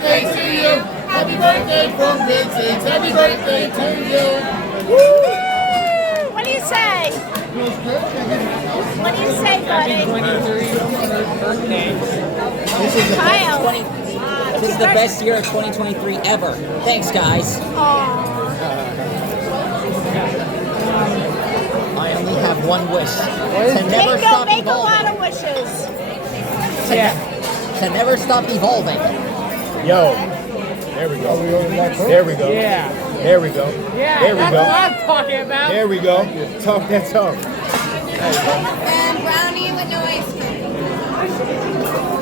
birthday to you. Happy birthday from Vincent. Happy birthday to you. Woo! What do you say? What do you say, buddy? 23rd birthday. This is the Kyle. This is the best year of 2023 ever. Thanks, guys. I only have one wish. To never stop Make a evolving. lot of wishes. To never stop evolving. Yo. There we go. There we go. Yeah. There we go. Yeah, There we that's go. what I'm talking about. There we go. Talk that talk. And brownie with no ice cream.